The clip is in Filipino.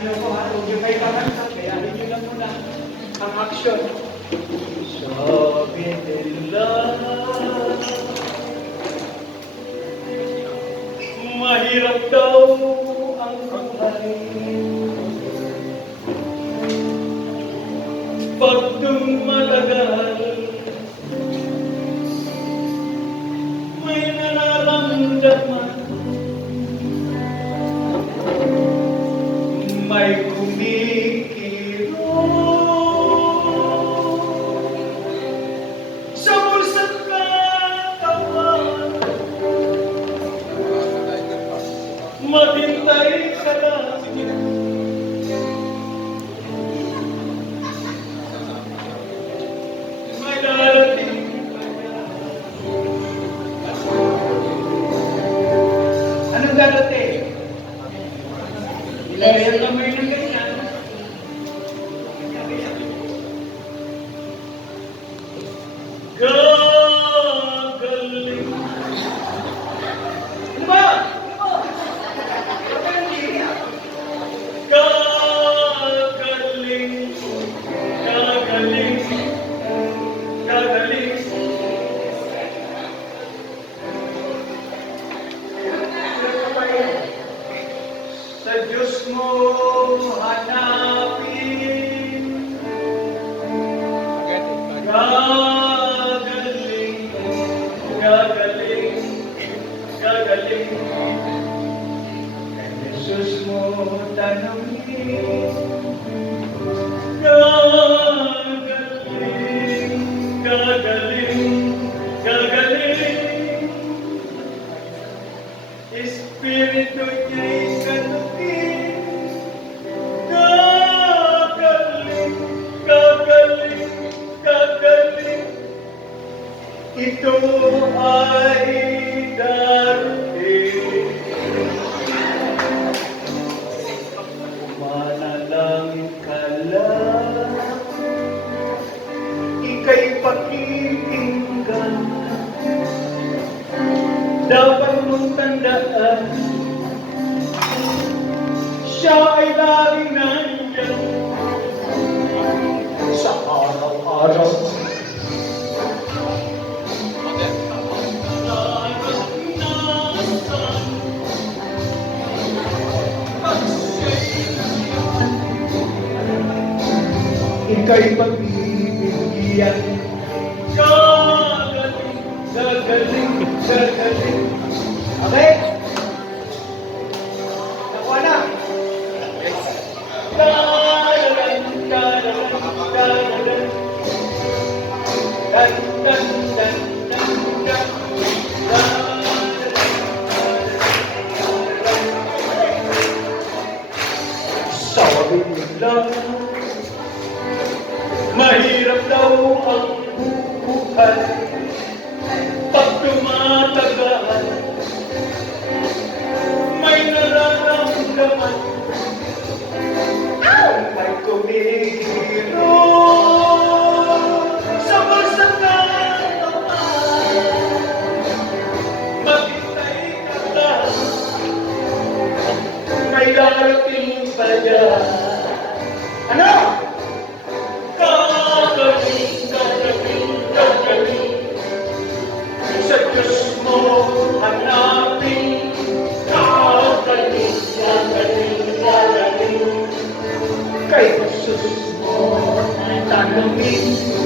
Ano ko ha, huwag yung may kakanta, kaya nyo lang muna ang action. Sabi nila, mahirap daw ang buhay. Pag tumatagal, may nararamdaman, may kumikilo sa bulsang katawan. Maghintay ka lang, may darating ka na. Anong darating? Ilagay ang kamay ng ganyan. Gagaling. Ano ba? Gagaling. Gagaling. Gagaling. Sa Diyos mo hanapin. Gagaling. Gagaling. Gagaling. Kay Jesus mo tanongin. Gagaling. Gagaling. Gagaling. Espiritu niya'y kanugin. Gagaling. Gagaling. Gagaling. Ito ay darating. Manalangin ka lang, ika'y pakikinggan. Dapat mong tandaan, siya ay laging nandyan sa araw-araw. Ika'y pagbibigyan. Gagaling, gagaling, gagaling. Okay? Nakuha na. Gagaling, gagaling, gagaling. Dan, dan, dan, dan, dan. Sabi nila, mahirap daw ang buhay. Pag tumatagal, may nararamdaman, may kumihiro sa bulsang katawan. Maghintay ka lang, may darating pa yan. Ano? Gagaling, gagaling, gagaling. Sa Diyos mo hanapin. Gagaling, gagaling, gagaling. Kay Jesus mo tanongin.